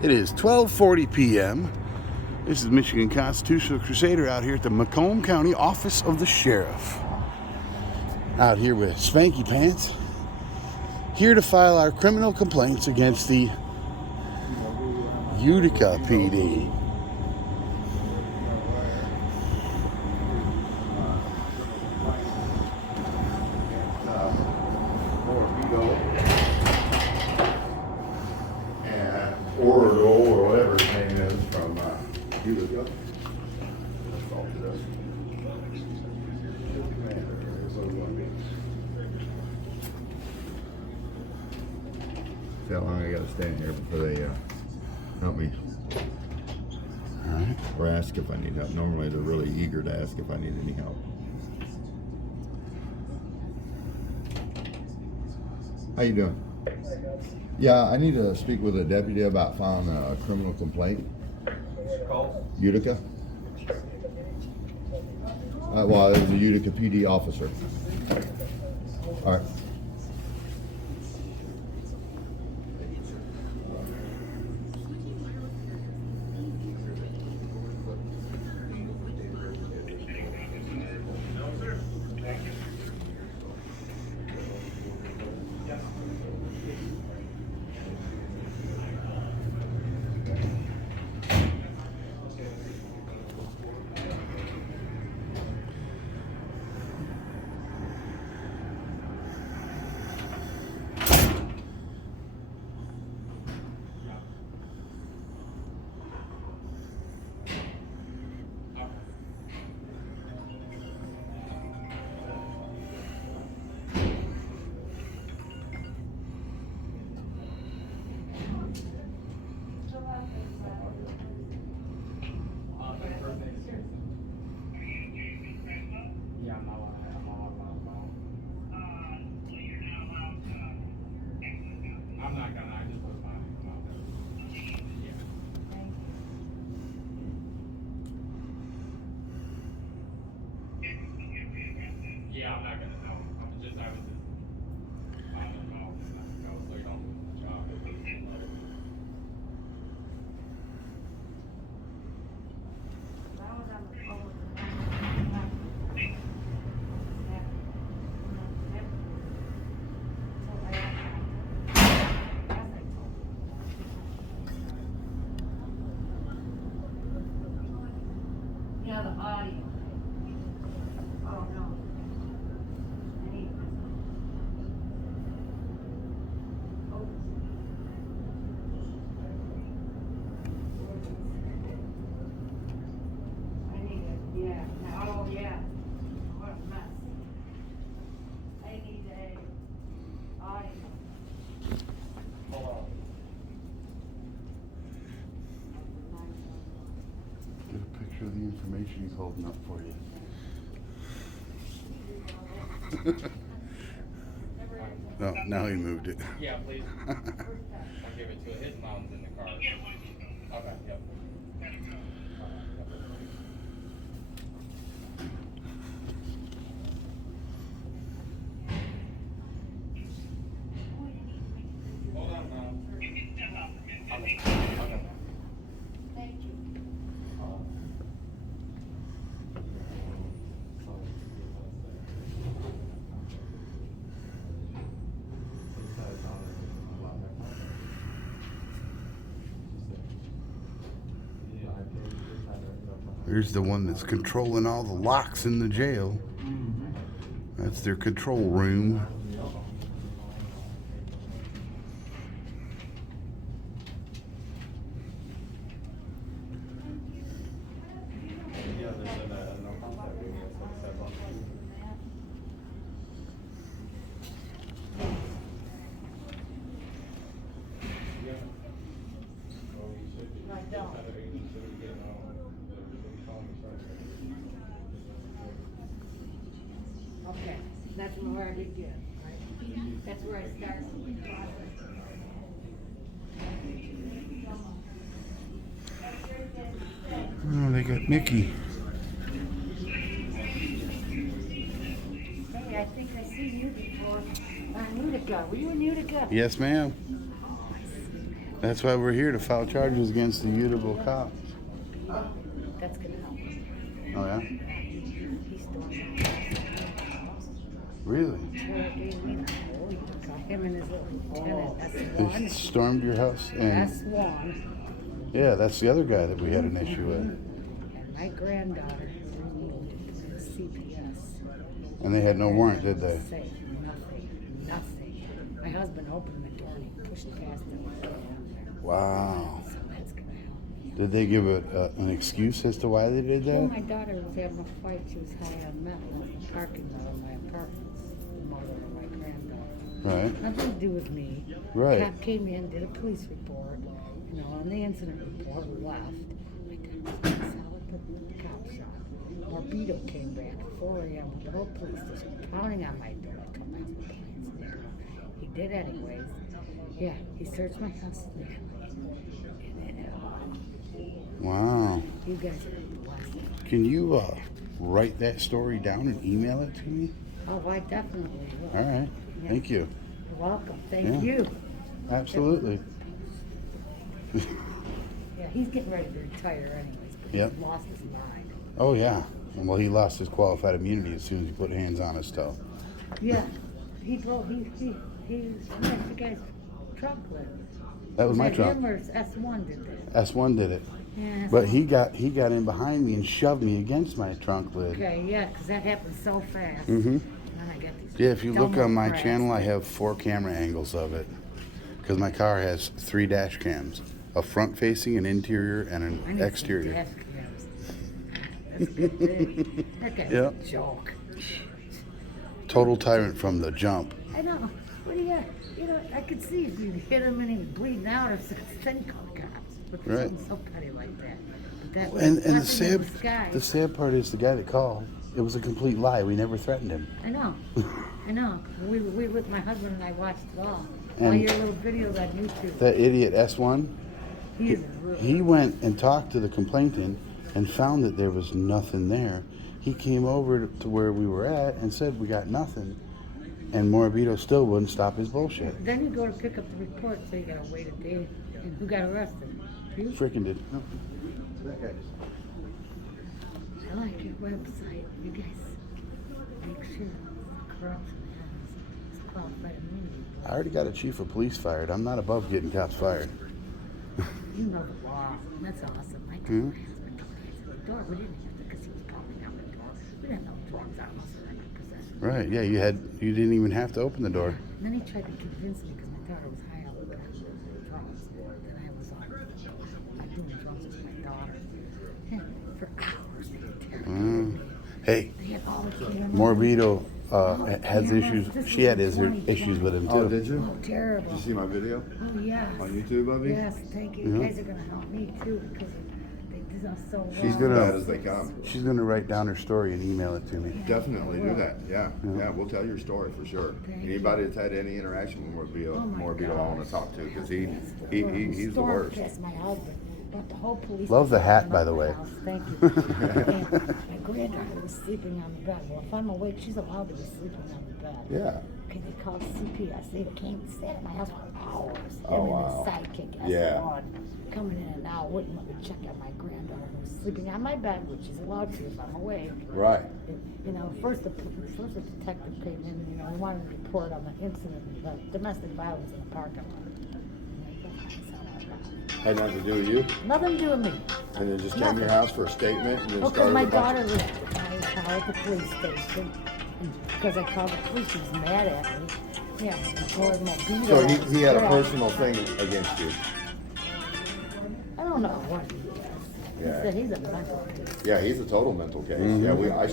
It is 12:40 p.m. This is Michigan Constitutional Crusader out here at the MAcomb County Office of the Sheriff. Out here with Spanky Pants. Here to file our criminal complaints against the Utica PD. Morabito and or whatever his name is from Utica. Assaulted us. See how long I gotta stand here before they help me. Alright. Or ask if I need help. Normally they're really eager to ask if I need any help. How you doing? Yeah, I need to speak with a deputy about filing a criminal complaint. Utica. Well, it was a Utica PD officer. All right. I'm not gonna, I just put mine out there. Yeah, I'm not gonna know. I was just, I don't know, so you don't lose the job. Yeah, the audio. Oh, no. I need this. Oh. I need it, yeah. Oh, yeah. What a mess. I need a audio. Hold on. Get a picture of the information he's holding up for you. No, now he moved it. Yeah, please. I'll give it to it. His mom's in the car. Okay, yep. Hold on, Mom. Okay. Thank you. Here's the one that's controlling all the locks in the jail. That's their control room. I don't. Okay, that's where I begin, right? That's where I start. Oh, they got Mickey. Hey, I think I seen you before on Utica. Were you in Utica? Yes, ma'am. Oh, I see. That's why we're here to file charges against the Utica cop. That's gonna help him. Oh yeah? He's storming my house. Really? Sheriff gave me the whole Utica. Him and his little lieutenant, They S1. stormed your house, and S1. yeah, that's the other guy that we had an issue with. And my granddaughter removed CPS. And they had no warrant, did they? Say nothing. My husband opened the door and he pushed past them and got down there. Wow. So that's gonna help. Did they give an excuse as to why they did Well, that? my daughter was having a fight. She was high on meth in the parking lot of my apartments. The mother of my granddaughter. Right. Nothing to do with me. Right. Cop came in, did a police report. You know, on the incident report, left. My God, was solid the cop shot. Morabito came back at 4 a.m. with the whole police station pounding on my door to come back with planes. He did anyways. Yeah, he searched my house. Wow. You guys are blessed. Can you write that story down and email it to me? Oh, I definitely will. All right. Yeah. Thank you. You're welcome. Thank Yeah. you. Absolutely. Yeah, he's getting ready to retire anyways, but Yep. he lost his mind. Oh yeah. Well, he lost his qualified immunity as soon as he put hands on his stuff. Yeah, he smashed the guy's trunk lid. That was my Him trunk. or S1 did that? S1 did it. Yeah. But he got in behind me and shoved me against my trunk lid. Okay, yeah, 'cause that happened so fast. Mm-hmm. And then I got these. Yeah, if you look dumb on my cracks. channel, I have 4 camera angles of it. Because my car has 3 dash cams. A front facing, an interior, and I an need some exterior. dash cams. That's good thing. That guy's Yep. a joke. Total tyrant from the jump. I know. What do you know, I could see if you hit him and he was bleeding out or something called cops. But Right. something so petty like that. But that was And the nothing in sad the sky. part is the guy that called. It was a complete lie. We never threatened him. I know. I know. We with my husband and I watched it all. All And your little videos on YouTube. That idiot S1, He is rude. he went and talked to the complainant and found that there was nothing there. He came over to where we were at and said, we got nothing. And Morabito still wouldn't stop his bullshit. Then you go to pick up the report, so you gotta wait a day. And who got arrested? You? Frickin' did. No. That guy. I like your website. You guys make sure the corruption has qualified immunity. I already got a chief of police fired. I'm not above getting cops fired. You know the law. That's awesome. I told Mhm. my husband to answer the door. We didn't have to because he was pounding on the door. We didn't know drugs on us or any possession. Right, yeah, you didn't even have to open the door. And then he tried to convince me because my daughter was high on drugs that I was doing drugs with my daughter. And for hours they were telling me. Hey, They had all the cameras. Morabito has cameras. issues. This She was had in issues 2020. with him Oh, too. did you? Oh, terrible. Did you see my video Oh, yes. on YouTube, Bubby? Yes, thank you. You guys are going to help me too because they did us so well. She's As gonna- bad as they come. She's gonna write down her story and email it to me. Definitely do that. Yeah, yeah. We'll tell your story for sure. Thank you. Anybody that's had any interaction with Oh my Morabito, I want gosh. to talk to because he's the Storm worst. past my husband, but the whole police. Love the hat, department by up the my way. house. Thank you. And my granddaughter was sleeping on the bed. Well, if I'm awake, she's allowed to be sleeping on the bed. Yeah. Okay, they called CPS. They came and stayed at my house for hours. Oh, Him and wow. his sidekick, Yeah. S1, coming in and out, wouldn't let me check on my granddaughter who was sleeping on my bed, which is allowed to if I'm awake. Right. You know, first the detective came in, you know, he wanted to report on the incident, the domestic violence in the parking lot. Had nothing to do with you, Nothing to do with me. and then just came to your house for a statement and then Well, 'cause started my a bunch daughter of- was, I called the police station, and because I called the police, she was mad at me. Yeah, or Morabito. So he had a Yeah. personal thing against you. I don't know what he does. Yeah. He said he's a mental case. Yeah, he's a total mental case. Yeah, I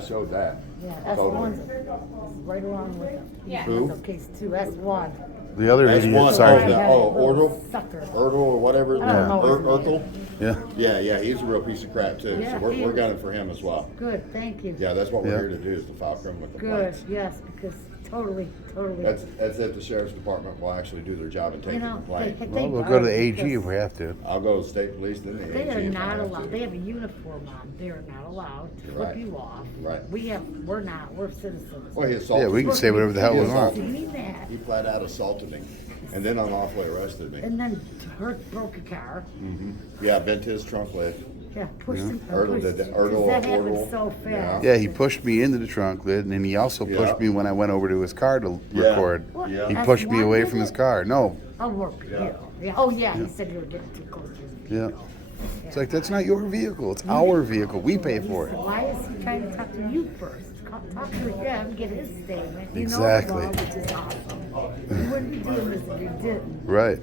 showed that. Yeah, S1's Totally. right along with him. He's a Who? mental case too, S1. The other That's idiot one. sergeant. Ordle? Sucker. Erdl or whatever. I don't know his name. Urkel? Yeah. Yeah, he's a real piece of crap too. Yeah, So he we're is. gunning for him as well. Good, thank you. Yeah, that's what we're Yeah. here to do is to file criminal Good, complaints. yes, because totally. That's if the sheriff's department will actually do their job and take You the know, complaint. Well, we'll go to the AG if we have to. I'll go to state police, then the AG. They are if I not have allowed, to. they have a uniform on, they are not allowed to flip Right. you off. Right. We're not, we're citizens. Well, he assaulted Yeah, we me. can say whatever the hell we He want. assaulted me. See that? He flat out assaulted me. And then unlawfully arrested me. And then broke a car. Yeah, bent his trunk lid. Yeah, pushed him. Erdl did that. Erdl, That Erdl. happened so fast. Yeah, he pushed me into the trunk lid, and then he also pushed me when I went over to his car to record. Yeah. He That's pushed me why away you from did his it? car. No, Oh, Morabito. Yeah. Oh, yeah. He said you were getting too close to his yeah. vehicle. It's like, that's not your vehicle. It's our vehicle. We pay for it. Why is he trying to talk to you first? Talk to him, get his statement. You Exactly. know the law, which is awesome. You wouldn't be doing this if you didn't. Right.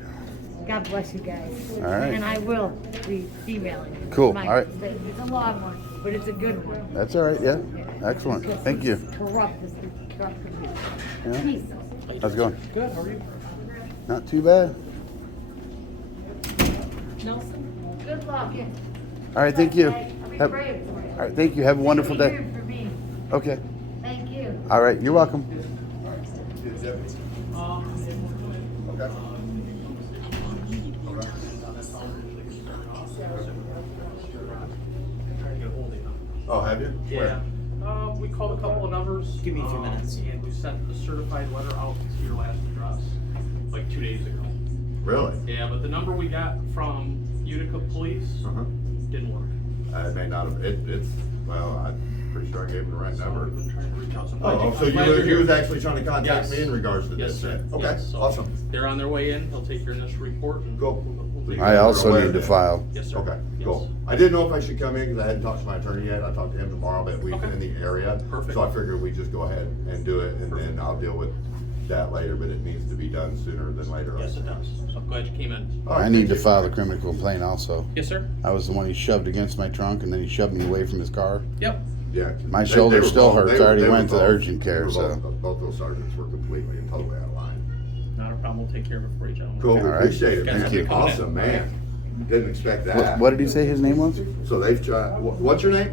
God bless you guys. All right. And I will be emailing you. Cool. My All right. statement. It's a long one, but it's a good one. That's all right. Yeah. Excellent. Because Thank you. he's corrupt as the corrupt can be. Yeah. Peace. How's it going? Good, how are you? Not too bad. Nelson, good luck. Yeah. All right. Thank you. I'll be Have- praying for you. all right. Thank you. Have a wonderful Be day. here for me. Okay. Thank you. All right. You're welcome. Okay. Oh, have you? Yeah. We called a couple of numbers. Give me a few minutes. And we sent the certified letter out to your last address, like 2 days ago. Really? Yeah, but the number we got from Utica Police Uh-huh. didn't work. It may not have, it's, well, I'm pretty sure I gave him the right So number. we've been trying to reach out. So I'm Oh, glad so I'm glad you're you here. was actually trying to contact Yes. me in regards to Yes, this sir. then? Okay, Yes, so awesome. They're on their way in. They'll take your initial report and Cool. we'll take I it. also aware need to then. file. Yes, sir. Okay, Yes. cool. I didn't know if I should come in because I hadn't talked to my attorney yet. I talked to him tomorrow, but we've been in the area. Perfect. So I figured we'd just go ahead and do it and then I'll deal with that later, but it needs to be done sooner than later. Yes, it does. So I'm glad you came in. All right, I need thank to you. file the criminal complaint also. Yes, sir. I was the one he shoved against my trunk, and then he shoved me away from his car. Yep. Yeah. My shoulder were still both- hurts. they were- I already they were went to both- urgent they care, were so. Both those sergeants were completely and totally out of line. Not a problem. We'll take care of it for you, gentlemen. Cool, Okay? All right. appreciate it, Guys, man. have you coming in? Awesome, man. Didn't expect What, that. what did he say his name was? So they've tried, what's your name?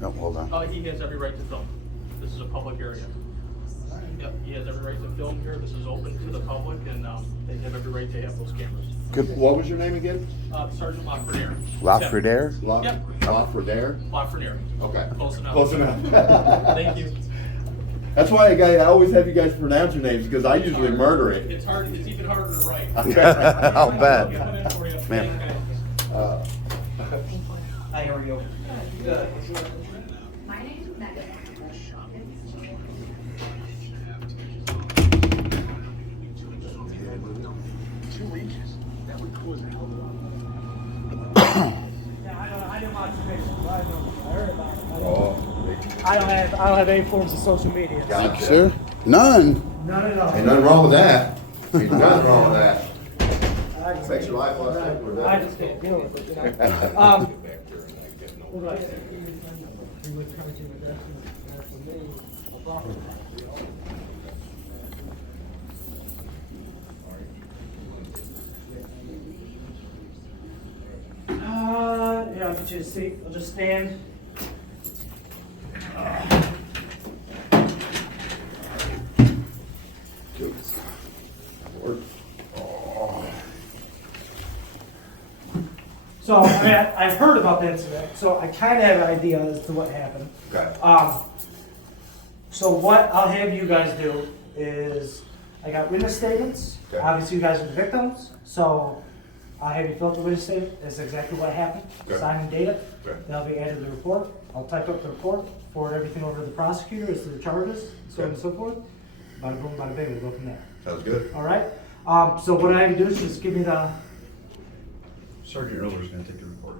No, hold on. He has every right to film. This is a public area. Yep, he has every right to film here. This is open to the public, and they have every right to have those cameras. Good. What was your name again? Sergeant Lafreniere. Lafreniere? Yep. Lafreniere? Lafreniere. Okay. Close enough. Close enough. Thank you. That's why I always have you guys pronounce your names, because I usually murder it. It's hard. It's even harder to write. I'll bet. We'll come in for you. Man. Thanks, guys. Hi, how are you? Good. My name's Megan. I don't have any forms of social media. Gotcha. Sir? None. None at all. Ain't nothing wrong with that. Ain't nothing wrong with that. Makes your life a lot simpler, I doesn't just can't deal with it, you know. What do I say? Yeah, I'll get you a seat. I'll just stand. So I've heard about the incident, so I kind of have an idea as to what happened. Okay. So what I'll have you guys do is, I got witness statements. Okay. Obviously, you guys are the victims, so I'll have you fill out the witness statement. That's exactly what happened. Okay. Sign and date it. Okay. That'll be added to the report. I'll type up the report, forward everything over to the prosecutor as to the charges, so on and so forth. Bada boom, bada bing, we'll go from there. Sounds good. All right? So what I have you do is just give me the. Sergeant Earler's gonna take the report.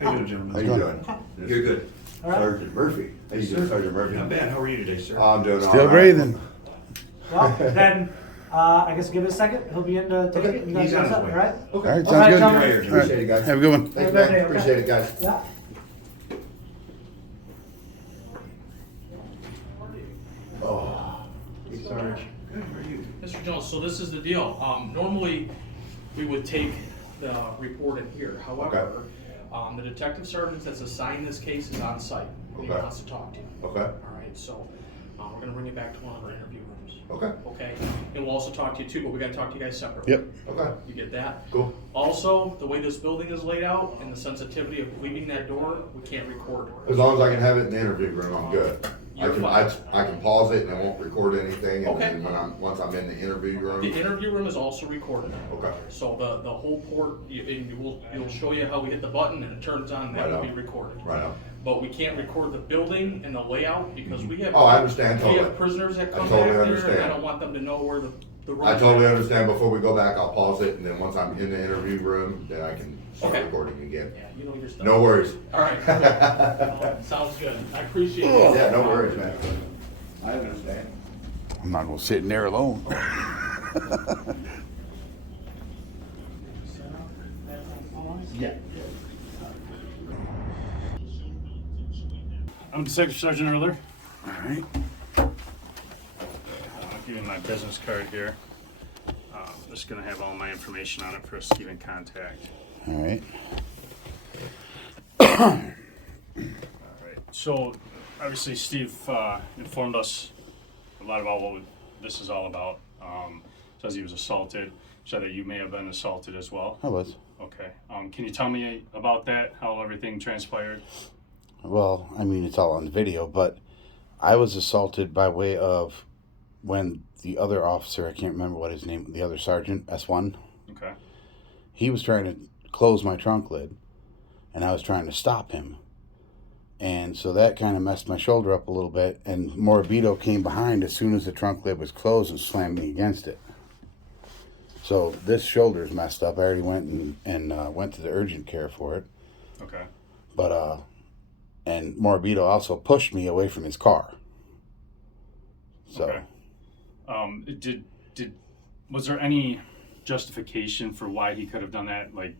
How you doing, gentlemen? How you doing? You're good. All right. Sergeant Murphy. How you doing, Sergeant Murphy? Not bad. How are you today, sir? I'm doing all Still right. breathing. Well, then, I guess give it a second. He'll be in to take Okay. it. You guys He's on got his that, way. all right? All Okay. right, All right, sounds good. gentlemen. All right. Appreciate it, guys. Have a good one. Thank you, Have a good man. day, okay? Appreciate it, guys. Yeah. Oh. Hey, Sarge. Good. How are you? Mr. Jones, so this is the deal. Normally, we would take the report in here. However, the detective sergeant that's assigned this case is on site. He Okay. wants to talk to you. Okay. All right, so we're gonna bring you back to one of our interview rooms. Okay. Okay? And we'll also talk to you too, but we gotta talk to you guys separately. Yep. Okay. You get that? Cool. Also, the way this building is laid out and the sensitivity of leaving that door, we can't record. As long as I can have it in the interview room, I'm good. You're I fine. can pause it and it won't record anything, and Okay. then once I'm in the interview room. The interview room is also recorded. Okay. So the whole port, you'll show you how we hit the button and it turns on, that will be recorded. Right on. But we can't record the building and the layout because we have. Oh, I understand We totally. have prisoners that I come totally back there, and understand. I don't want them to know where the room. I totally understand. Before we go back, I'll pause it, and then once I'm in the interview room, then I can start Okay. recording again. Yeah, you know your stuff. No worries. All right. Cool. Sounds good. I appreciate it. Yeah, no worries, man. I understand. I'm not gonna sit in there alone. Yeah. I'm Detective Sergeant Earler. All right. I'll give you my business card here. Just gonna have all my information on it for us to keep in contact. All right. All right. So, obviously, Steve informed us a lot about what this is all about. Says he was assaulted. Said that you may have been assaulted as well. I was. Okay. Can you tell me about that? How everything transpired? Well, I mean, it's all on the video, but I was assaulted by way of when the other officer, I can't remember what his name, the other sergeant, S1, Okay. he was trying to close my trunk lid, and I was trying to stop him. And so that kind of messed my shoulder up a little bit, and Morabito came behind as soon as the trunk lid was closed and slammed me against it. So this shoulder's messed up. I already went and went to the urgent care for it. Okay. But and Morabito also pushed me away from his car. So Okay. Was there any justification for why he could have done that? Like,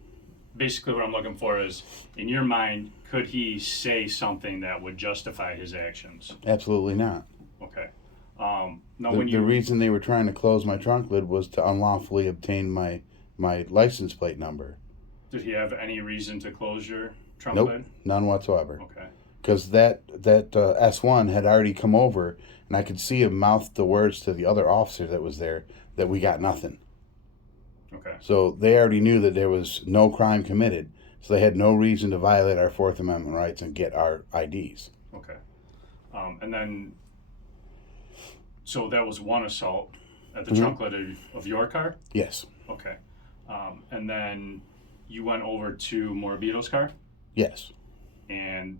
basically what I'm looking for is, in your mind, could he say something that would justify his actions? absolutely not. Okay. Now The reason they were trying to close my trunk lid was to unlawfully obtain my license plate number. did he have any reason to close your trunk Nope, lid? none whatsoever. Okay. Because that S1 had already come over, and I could see him mouth the words to the other officer that was there that we got nothing. Okay. So they already knew that there was no crime committed, so they had no reason to violate our Fourth Amendment rights and get our IDs. Okay. And then, so that was one assault at the trunk lid of your car? Yes, Okay. And then you went over to Morabito's car, yes, and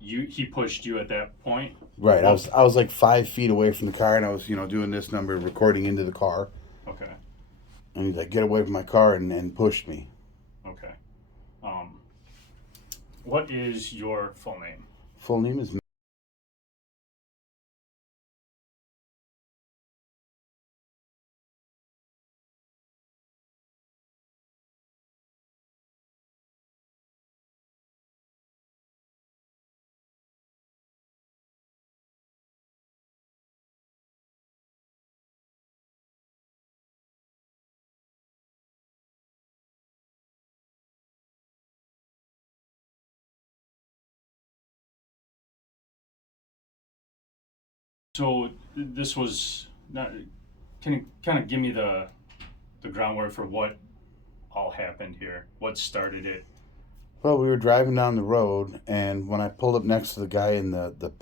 he pushed you at that point? right. I was like 5 feet away from the car, and I was doing this number, recording into the car, Okay. and he's like, "Get away from my car," and pushed me. Okay. What is your full name? Full name is. So this was not. Can you kind of give me the groundwork for what all happened here? What started it? Well, we were driving down the road, and when I pulled up next to the guy in the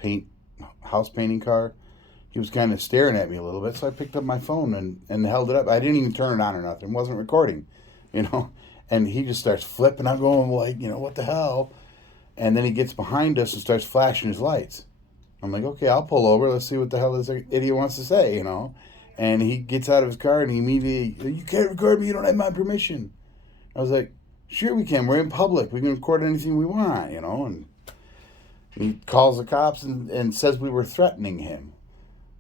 house painting car, he was kind of staring at me a little bit. So I picked up my phone and held it up. I didn't even turn it on or nothing. It wasn't recording, And he just starts flipping. I'm going like, what the hell? And then he gets behind us and starts flashing his lights. I'm like, okay, I'll pull over. Let's see what the hell this idiot wants to say, And he gets out of his car and he immediately, "You can't record me. You don't have my permission." I was like, "Sure we can. We're in public. We can record anything we want, And he calls the cops and says we were threatening him.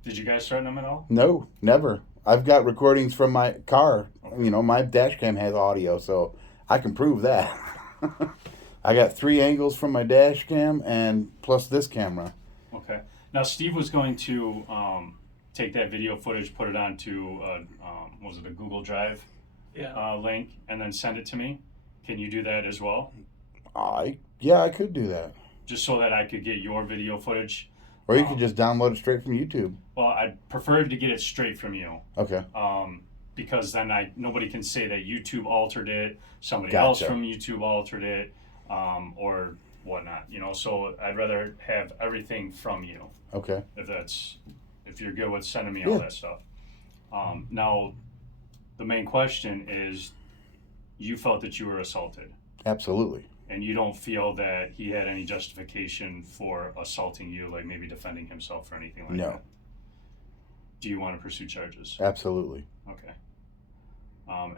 Did you guys threaten him at all? No, never. I've got recordings from my car. My dash cam has audio, so I can prove that. I got 3 angles from my dash cam and plus this camera. Okay. Now Steve was going to take that video footage, put it onto a Google Drive link, and then send it to me. Can you do that as well? Yeah, I could do that. Just so that I could get your video footage. Or you could just download it straight from YouTube. Well, I'd prefer to get it straight from you. Okay. Because then nobody can say that YouTube altered it, somebody Gotcha. else from YouTube altered it, or whatnot, you know, so I'd rather have everything from you, Okay. if you're good with sending me all Yeah. that stuff. Now, the main question is, you felt that you were assaulted, Absolutely. and you don't feel that he had any justification for assaulting you, like maybe defending himself or anything like No. that? Do you want to pursue charges? Absolutely. Okay.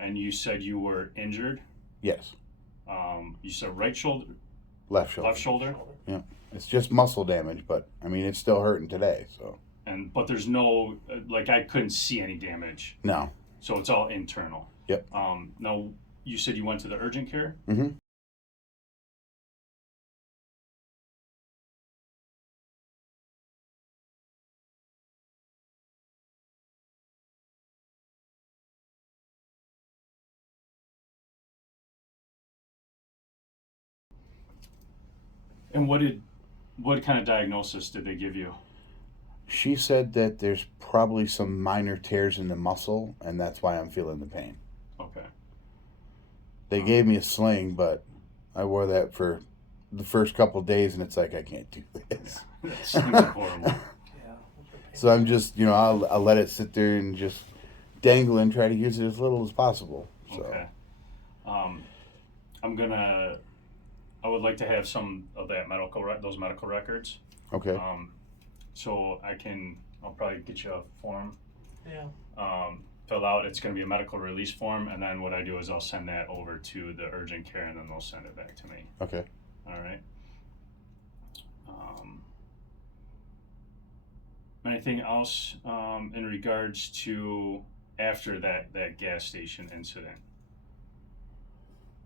And you said you were injured. Yes. You said right shoulder, Left shoulder. left shoulder, Yeah. It's just muscle damage, but I mean, it's still hurting today. So but there's no like I couldn't see any damage, no. so it's all internal. Yep. Now you said you went to the urgent care. Mm-hmm. And what kind of diagnosis did they give you? She said that there's probably some minor tears in the muscle, and that's why I'm feeling the pain. Okay. They gave me a sling, but I wore that for the first couple days, and it's like I can't do this. That seems horrible. So I'm just, I'll let it sit there and just dangle and try to use it as little as possible. So. Okay. I would like to have some of that those medical records. Okay. So I'll probably get you a form. Yeah. Fill out. It's going to be a medical release form, and then what I do is I'll send that over to the urgent care, and then they'll send it back to me. Okay. All right. Anything else in regards to after that gas station incident?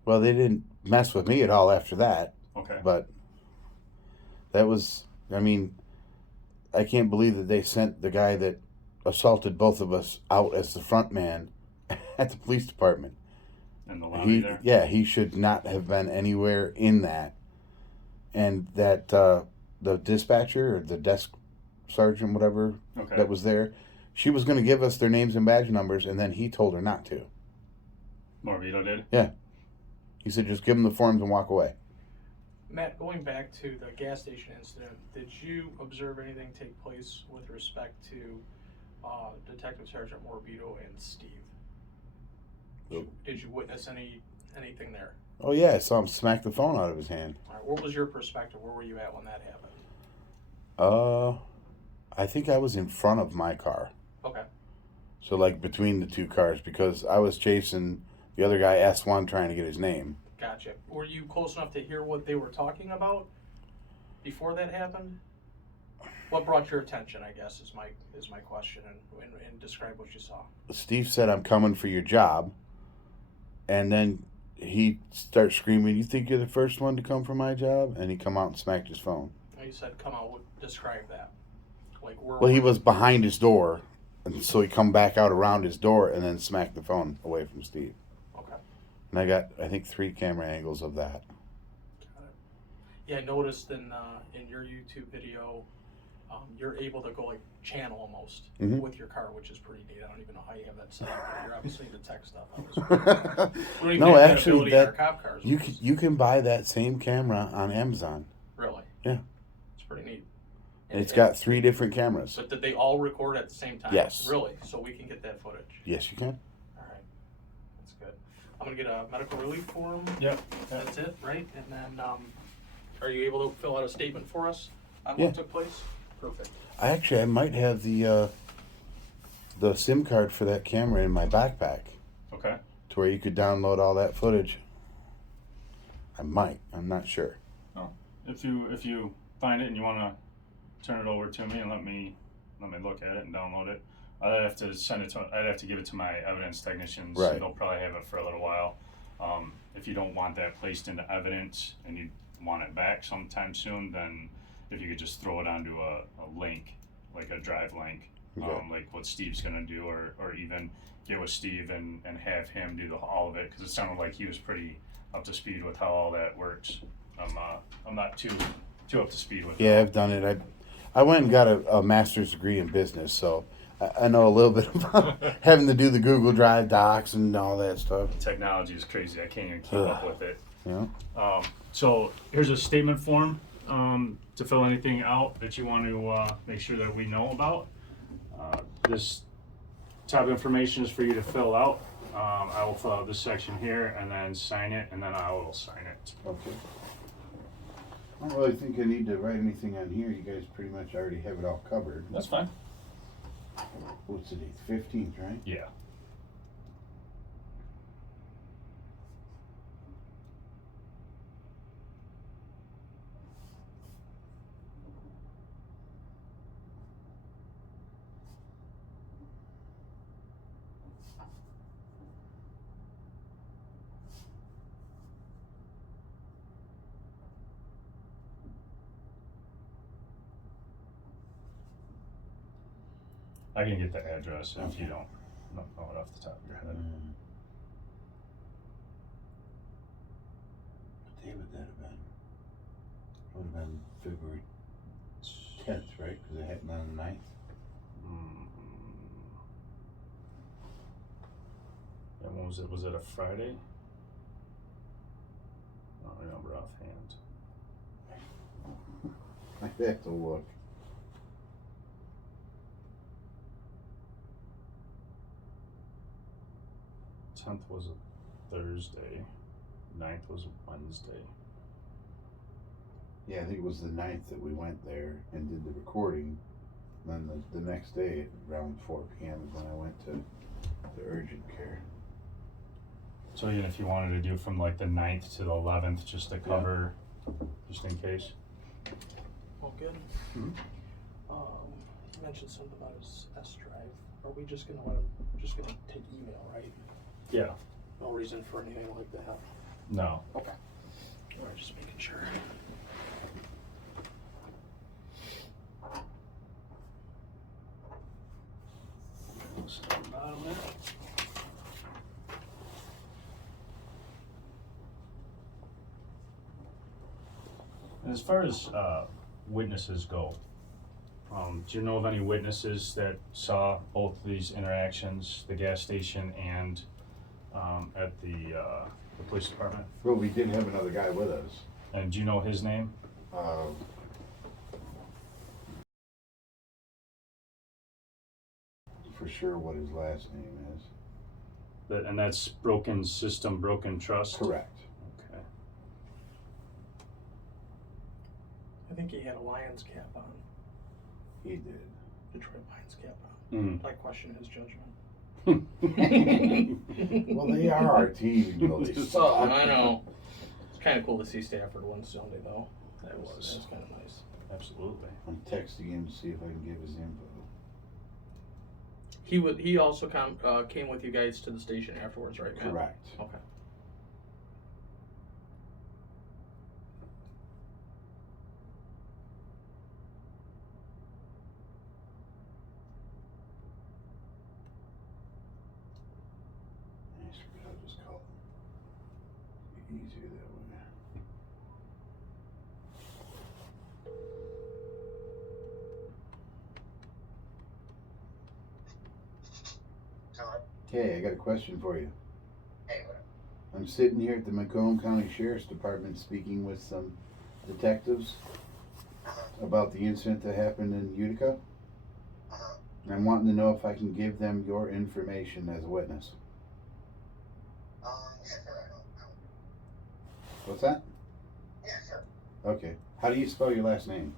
Well, they didn't mess with me at all after that. Okay. But that was, I can't believe that they sent the guy that assaulted both of us out as the front man at the police department. In the lobby there? Yeah, he should not have been anywhere in that. And that the dispatcher or the desk sergeant, whatever, Okay. that was there, she was going to give us their names and badge numbers, and then he told her not to. Morabito did? Yeah. He said, just give them the forms and walk away. Matt, going back to the gas station incident, did you observe anything take place with respect to Detective Sergeant Morabito and Steve? Nope. Did you witness anything there? Oh, yeah, I saw him smack the phone out of his hand. All right, what was your perspective? Where were you at when that happened? I think I was in front of my car. Okay. So, like, between the two cars, because I was chasing the other guy, S1, trying to get his name. Gotcha. Were you close enough to hear what they were talking about before that happened? What brought your attention, I guess, is my question, and describe what you saw. Steve said, I'm coming for your job. And then he starts screaming, you think you're the first one to come for my job? And he come out and smacked his phone. And you said, come out, describe that. Like, where Well, he was behind his door, and so he come back out around his door and then smacked the phone away from Steve. Okay. And I got, I think, 3 camera angles of that. Got it. Yeah, I noticed in your YouTube video, you're able to go like channel almost Mhm. with your car, which is pretty neat. I don't even know how you have that set up, but you're obviously into tech stuff. We don't even No, have that actually, ability in our cop cars. you can buy that same camera on Amazon. Really? Yeah. It's pretty neat. And it's got 3 different cameras. But did they all record at the same time? Yes. Really? So we can get that footage. Yes, you can. All right. That's good. I'm gonna get a medical relief form. Yep. That's it, right? And then, are you able to fill out a statement for us on Yeah. what took place? Perfect. I might have the SIM card for that camera in my backpack, Okay. to where you could download all that footage. I might. I'm not sure. Oh, if you find it and you want to turn it over to me and let me look at it and download it, I'd have to I'd have to give it to my evidence technicians. Right. They'll probably have it for a little while. If you don't want that placed into evidence and you want it back sometime soon, then if you could just throw it onto a link, like a drive link, Okay. like what Steve's gonna do, or even get with Steve and have him do all of it, because it sounded like he was pretty up to speed with how all that works. I'm not too up to speed with it. Yeah, I've done it. I went and got a master's degree in business, so I know a little bit about having to do the Google Drive docs and all that stuff. Technology is crazy. I can't even keep up with it. Yeah. So here's a statement form to fill anything out that you want to make sure that we know about. This type of information is for you to fill out. I will fill out this section here and then sign it, and then I will sign it. Okay. I don't really think I need to write anything on here. You guys pretty much already have it all covered. That's fine. What's the date? 15th, right? Yeah. I can get the address if you don't know it off the top of your head. What day would that have been? It would have been February 10th, right? Because it happened on the 9th. And when was it? Was it a Friday? I don't remember offhand. I'd have to look. 10th was a Thursday. 9th was a Wednesday. Yeah, I think it was the 9th that we went there and did the recording. And then the next day, around 4 p.m. is when I went to the urgent care. So even if you wanted to do from like the 9th to the 11th, just to cover, just in case. Well, good. Mhm. You mentioned something about his S drive. Are we just gonna let him, just gonna take email, right? Yeah. No reason for anything like that. No. Okay. Alright, just making sure. Bottom there. As far as witnesses go, do you know of any witnesses that saw both of these interactions, the gas station and at the police department? Well, we did have another guy with us. And do you know his name? For sure what his last name is. And that's Broken System, Broken Trust? Correct. Okay. I think he had a Lions cap on. He did. Detroit Lions cap on. Mm. I question his judgment. Well, they are our team, even though they suck. I know. It's kind of cool to see Stafford win Sunday, though. That was. That's kind of nice. Absolutely. I'm texting him to see if I can get his info. He also came with you guys to the station afterwards, right, Matt? Correct. Okay. I'll just call him. Be easier that way. Hey, I got a question for you. I'm sitting here at the MAcomb County Sheriff's Department speaking with some detectives about the incident that happened in Utica. And I'm wanting to know if I can give them your information as a witness. What's that? Yeah, sure. Okay. How do you spell your last name?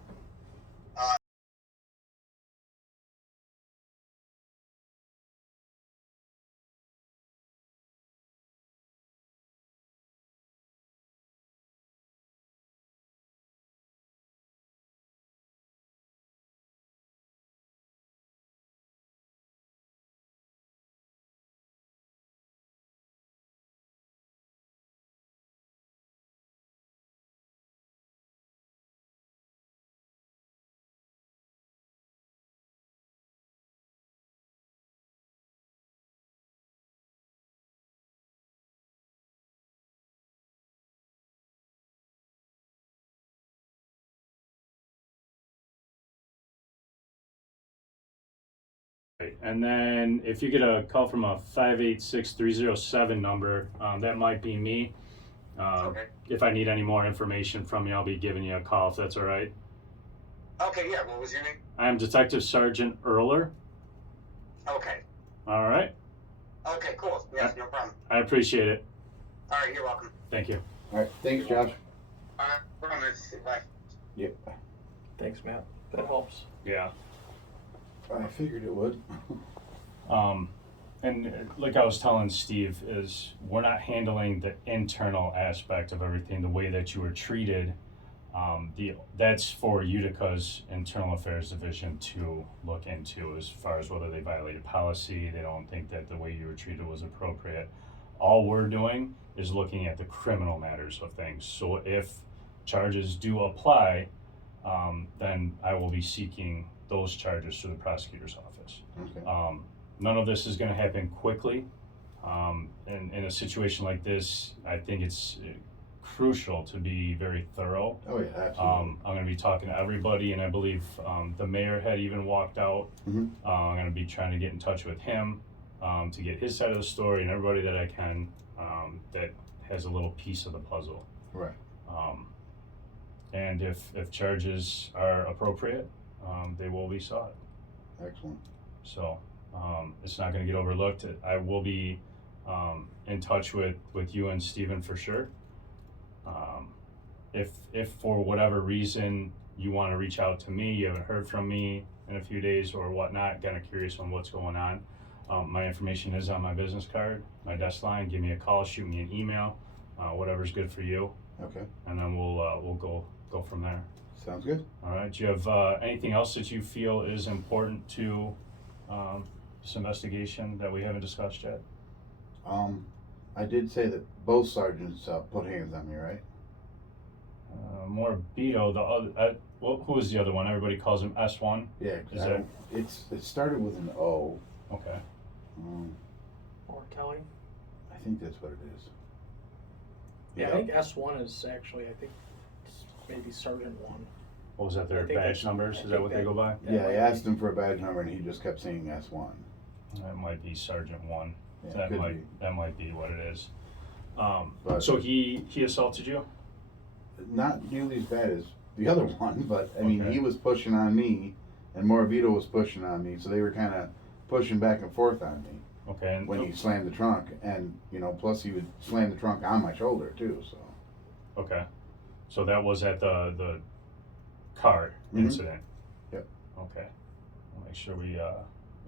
And then if you get a call from a 586-307 number, that might be me. Okay. If I need any more information from you, I'll be giving you a call if that's all right. Okay, yeah, what was your name? I am Detective Sergeant Erler. Okay. All right. Okay, cool. Yes, no problem. I appreciate it. All right, you're welcome. Thank you. All right, thanks, Josh. All right, promise. Bye. Yep. Thanks, Matt. That helps. Yeah. I figured it would. And like I was telling Steve, is we're not handling the internal aspect of everything the way that you were treated. That's for Utica's Internal Affairs Division to look into as far as whether they violated policy. They don't think that the way you were treated was appropriate. All we're doing is looking at the criminal matters of things. So if charges do apply, then I will be seeking those charges through the prosecutor's office. Okay. None of this is going to happen quickly. In a situation like this, I think it's crucial to be very thorough. Oh yeah, absolutely. I'm going to be talking to everybody, and I believe the mayor had even walked out. Mm-hmm. I'm going to be trying to get in touch with him to get his side of the story, and everybody that I can that has a little piece of the puzzle. Right. And if charges are appropriate, they will be sought. Excellent. So it's not going to get overlooked. I will be in touch with you and Steven for sure. If for whatever reason you want to reach out to me, you haven't heard from me in a few days or whatnot, kind of curious on what's going on, my information is on my business card, my desk line. Give me a call, shoot me an email, whatever's good for you, Okay. and then we'll go from there. Sounds good. All right. Do you have anything else that you feel is important to this investigation that we haven't discussed yet? I did say that both sergeants put hands on me, right? Morabito, the other, who was the other one? Everybody calls him S1. Yeah. Is It started with an O. Okay. Or Kelly. I think that's what it is. Yeah, I think S1 is actually, I think, it's maybe Sergeant 1. What was that? Their I think badge that's- numbers? I Is that think what they that- go by? Yeah, I asked him for a badge number and he just kept saying S1. That might be Sergeant 1. Yeah, that could might be. that might be what it is. But- So he assaulted you? Not nearly as bad as the other one, but I mean, Okay. he was pushing on me and Morabito was pushing on me, so they were kind of pushing back and forth on me Okay. And when he slammed the trunk, and plus he would slam the trunk on my shoulder too. So okay. So that was at the car Mhm. incident. Yep. Okay. We'll make sure we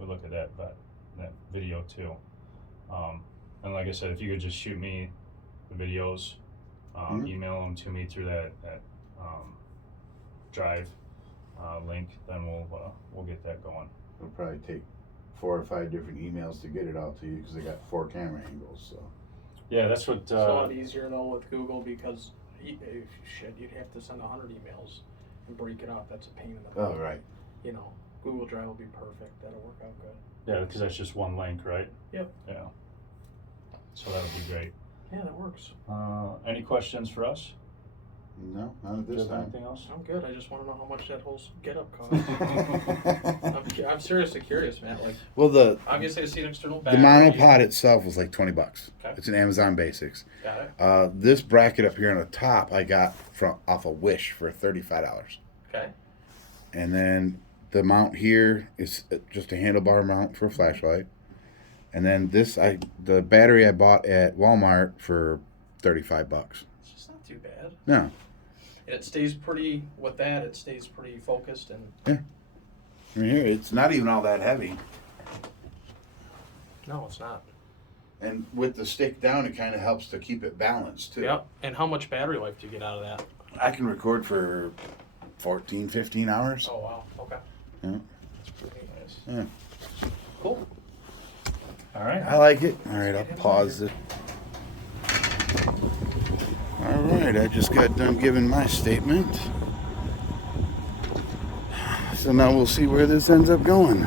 look at that video too. And like I said, if you could just shoot me the videos, Mhm. email them to me through that drive link, then we'll get that going. it'll probably take 4 or 5 different emails to get it out to you because they got 4 camera angles. So Yeah, that's what. It's a lot easier though with Google because you'd have to send 100 emails and break it up. That's a pain in the butt. oh right. Google Drive will be perfect. That'll work out good. Yeah, because that's just one link, right? Yep. Yeah. So that would be great. Yeah, that works. Any questions for us? No, not at Do you this have time. anything else? I'm good. I just want to know how much that whole get-up costs. I'm seriously curious, Matt. Like, Well, the obviously, I see an external the battery. monopod itself was like $20. Okay. It's an Amazon Basics. Got it. This bracket up here on the top I got off of Wish for $35. Okay. And then the mount here is just a handlebar mount for a flashlight. And then the battery I bought at Walmart for $35. It's just not too bad. No. And it stays pretty, with that, it stays pretty focused and. I mean, here, it's not even all that heavy. No, it's not. And with the stick down, it kind of helps to keep it balanced too. Yep. And how much battery life do you get out of that? I can record for 14, 15 hours. Oh, wow. Okay. Yeah. That's pretty nice. Yeah. Cool. All right. I like it. All right, I'll pause it. All right, I just got done giving my statement. So now we'll see where this ends up going.